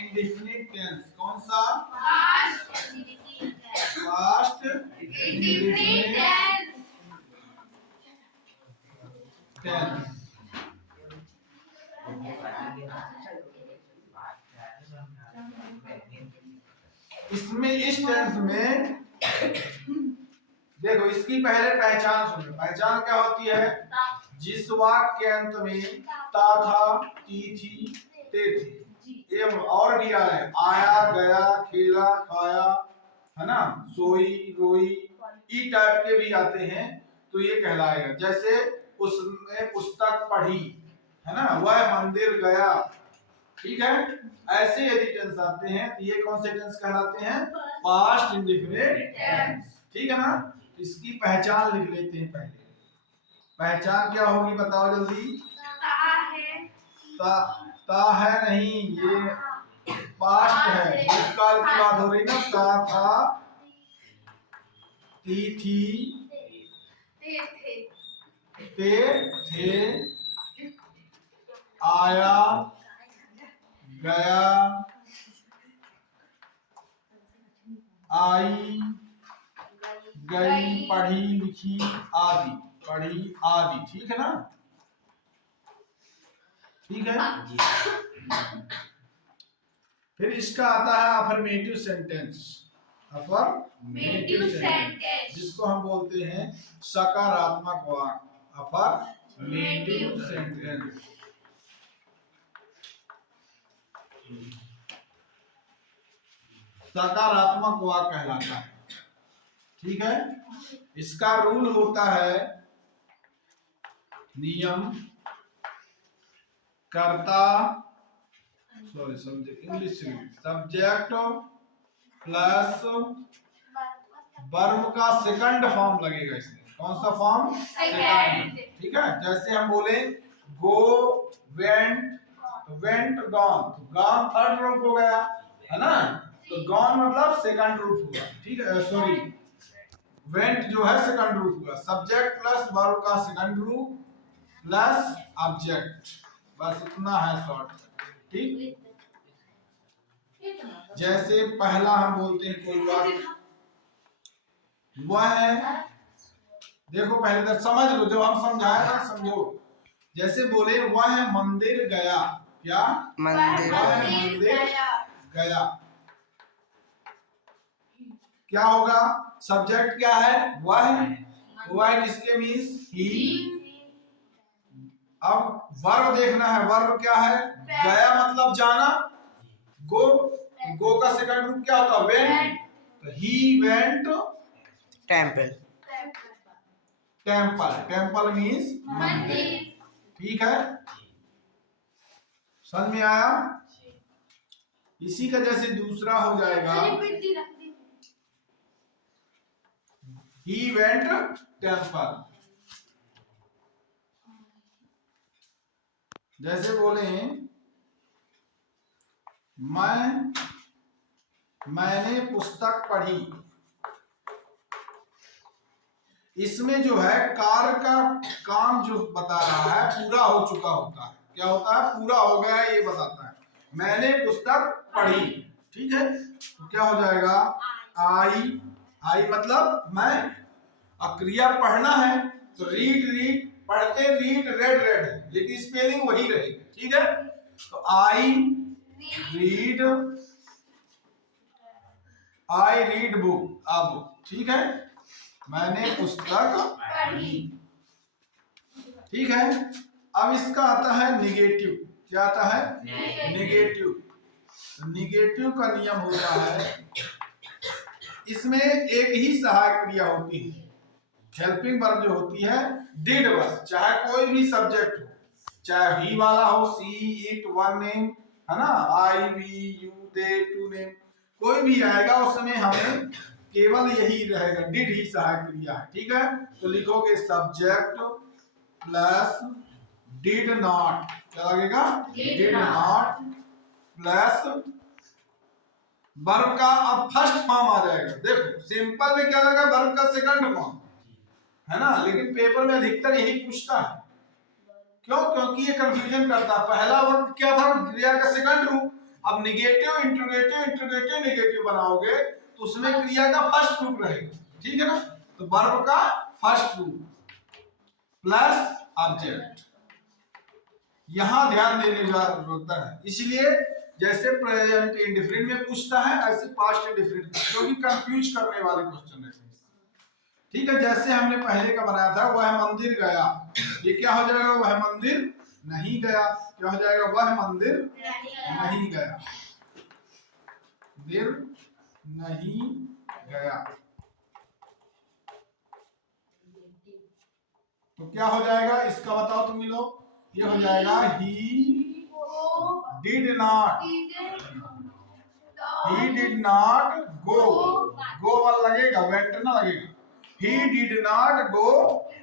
Indefinite tense. कौन सा? Past indefinite tense. इसमें इस टेंस में देखो, इसकी पहले पहचान सुनो। पहचान क्या होती है? जिस वाक्य के अंत में ता था, ती थी, ते थे, ये और भी आए, आया, गया, खेला, खाया, है ना, सोई, रोई, ई टाइप के भी आते हैं, तो ये कहलाएगा। जैसे उसने पुस्तक पढ़ी, है ना, वह मंदिर गया, ठीक है। ऐसे यदि टेंस आते हैं तो ये कौन से टेंस कहलाते हैं? पास्ट इंडेफिनिट टेंस, ठीक है ना। इसकी पहचान लिख लेते हैं पहले। पहचान क्या होगी बताओ जल्दी? ता है नहीं, ये पास्ट है, भूतकाल की बात हो रही ना। ता था, ती थी, ते थे, आया, गया, आई, गई, पढ़ी, लिखी, आदि, पढ़ी, आदि, ठीक है ना। ठीक है। फिर इसका आता है अफर्मेटिव सेंटेंस। अफर्मेटिव सेंटेंस जिसको हम बोलते हैं सकारात्मक वाक्य। Affirmative sentence. सकारात्मक वाक्य कहलाता है, ठीक है। इसका रूल होता है, नियम, कर्ता, sorry subject, English subject plus verb का सेकंड फॉर्म लगेगा इसमें। कौन सा फॉर्म? सेकंड, ठीक है। जैसे हम बोले गो, वेंट, तो वेंट, गॉन, तो गॉन थर्ड रूप हो गया, है ना, तो गॉन मतलब सेकंड रूप हुआ, ठीक है। सॉरी, वेंट जो है सेकंड रूप हुआ। सब्जेक्ट प्लस वर्ब का सेकंड रूप प्लस ऑब्जेक्ट, बस इतना है शॉर्ट, ठीक। जैसे पहला हम बोलते हैं कोई वाक्य, वह है, देखो पहले तक समझ लो, जब हम समझाए ना समझो। जैसे बोले वह मंदिर गया, क्या? मंदिर, वह मंदिर गया, क्या होगा? सब्जेक्ट क्या है? वह जिसके मीन्स ही। अब वर्ब देखना है, वर्ब क्या है? गया मतलब जाना, गो, गो का सेकंड रूप क्या होता? वेंट, तो he went temple, temple, temple means मंदिर, ठीक है। समझ में आया? इसी का जैसे दूसरा हो जाएगा, he went temple। जैसे बोले मैंने पुस्तक पढ़ी, इसमें जो है कार्य का काम जो बता रहा है पूरा हो चुका होता है। क्या होता है? पूरा हो गया ये बताता है। मैंने पुस्तक पढ़ी, ठीक है, तो क्या हो जाएगा? आई मतलब मैं, अब क्रिया पढ़ना है तो रीड, पढ़ते रीड, रेड है, लेकिन स्पेलिंग वही रहेगी, ठीक है। तो आई रीड बुक, अब ठीक है, मैंने पुस्तक पढ़ी, ठीक है। अब इसका आता है निगेटिव। क्या आता है? निगेटिव। निगेटिव का नियम होता है, इसमें एक ही सहायक क्रिया होती है, हेल्पिंग वर्ब जो होती है डिड, बस, चाहे कोई भी सब्जेक्ट हो, चाहे ही वाला हो, सी, इट, वन नेम, है ना, I, we, you, they, two name, कोई भी आएगा उस समय हमें केवल यही रहेगा, डिड ही सहायक क्रिया है, ठीक है। तो लिखोगे सब्जेक्ट प्लस डिड नॉट, क्या लगेगा? डिड नॉट प्लस वर्ब का अब फर्स्ट फॉर्म आ जाएगा। देखो सिंपल में क्या लगा? वर्ब का सेकंड फॉर्म, है ना, लेकिन पेपर में अधिकतर यही पूछता है। क्यों? क्योंकि ये कंफ्यूजन करता है। पहला वर्ब क्या था? क्रिया का सेकंड रूप, अब निगेटिव इंट्रोगेटिव इंट्रोगेटिव नेगेटिव बनाओगे तो उसमें क्रिया का फर्स्ट रूप रहेगा, ठीक है ना। तो वर्ब का फर्स्ट रूप प्लस ऑब्जेक्ट, यहां ध्यान देने की जरूरत है। इसलिए जैसे प्रेजेंट इंडिफरेंट में पूछता है ऐसे पास्ट इंडिफरेंट, क्योंकि कंफ्यूज करने वाले क्वेश्चन रहते हैं। ठीक है, जैसे हमने पहले का बनाया था वह मंदिर गया, ये क्या हो जाएगा, वह मंदिर नहीं गया। क्या हो जाएगा, वह मंदिर नहीं गया, मंदिर नहीं गया। तो क्या हो जाएगा इसका बताओ तुम लोग, ये हो जाएगा he did not, he did not go, go वाला लगेगा, वेंट ना लगेगा। He did not go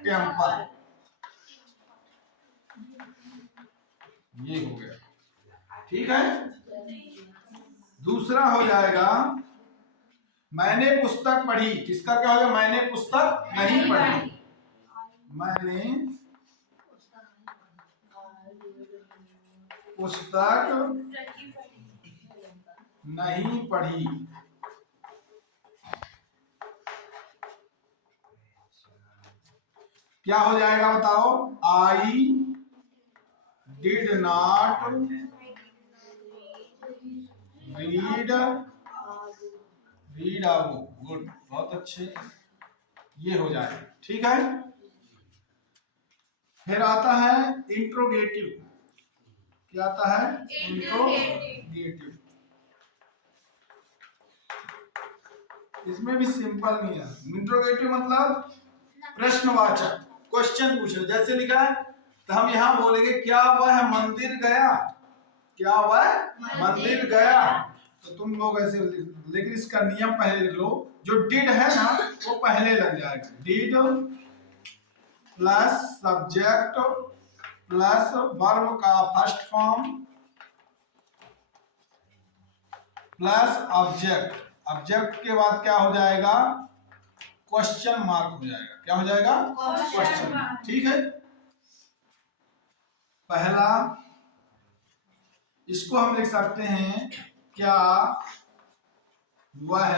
temple, ये हो गया, ठीक है। दूसरा हो जाएगा मैंने पुस्तक पढ़ी, किसका क्या हो जाएगा, मैंने पुस्तक नहीं पढ़ी, मैंने पुस्तक नहीं पढ़ी। क्या हो जाएगा बताओ, I did not read a book, good, बहुत अच्छे, ये हो जाएगा, ठीक है। फिर आता है इंट्रोगेटिव, क्या आता है, इंट्रोगेटिव। इसमें भी सिंपल नहीं है, इंट्रोगेटिव मतलब प्रश्नवाचक, क्वेश्चन पूछे, जैसे लिखा है तो हम यहां बोलेंगे क्या वह मंदिर गया, क्या वह मंदिर गया, तो तुम लोग ऐसे लेकिन इसका नियम पहले लिख लो, जो डिड है ना वो पहले लग जाएगा, did plus subject plus verb का first form plus object, object के बाद क्या हो जाएगा, क्वेश्चन मार्क हो जाएगा, क्या हो जाएगा, क्वेश्चन मार्क, ठीक है। पहला इसको हम लिख सकते हैं, क्या वह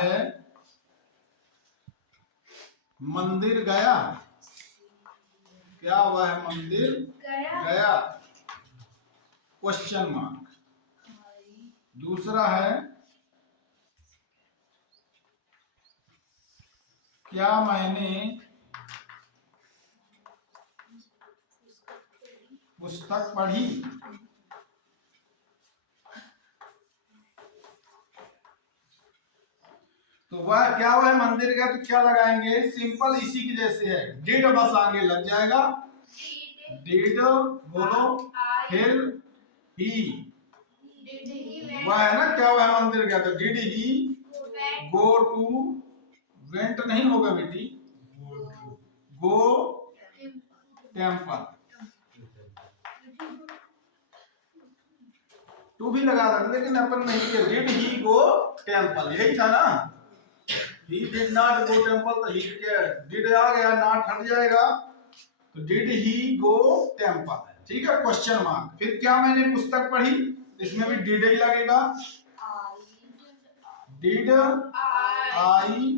मंदिर गया, क्या वह मंदिर गया, क्वेश्चन मार्क। दूसरा है क्या मैंने पुस्तक पढ़ी, तो वह क्या वह मंदिर गया, तो क्या लगाएंगे, सिंपल इसी की जैसे है, डिड बस आगे लग जाएगा, डिड बोलो, फिर ही, वह है ना, क्या वह मंदिर गया, तो did he go to, went नहीं होगा बेटी, गो टेम्पल, टू भी लगा सकते लेकिन अपन नहीं किया, डिड ही गो टेम्पल, यही था ना, ही डिड नॉट गो टेम्पल, तो ही क्या, डिड आ गया, नॉट हट जाएगा, तो डिड ही गो टेम्पल, ठीक है, क्वेश्चन मार्क। फिर क्या मैंने पुस्तक पढ़ी, इसमें भी डिड ही लगेगा, did I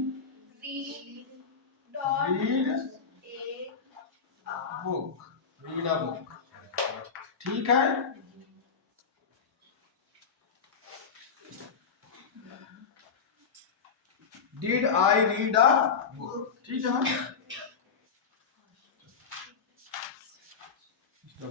read book, read a book, ठीक है। Did I read a book, ठीक है ना।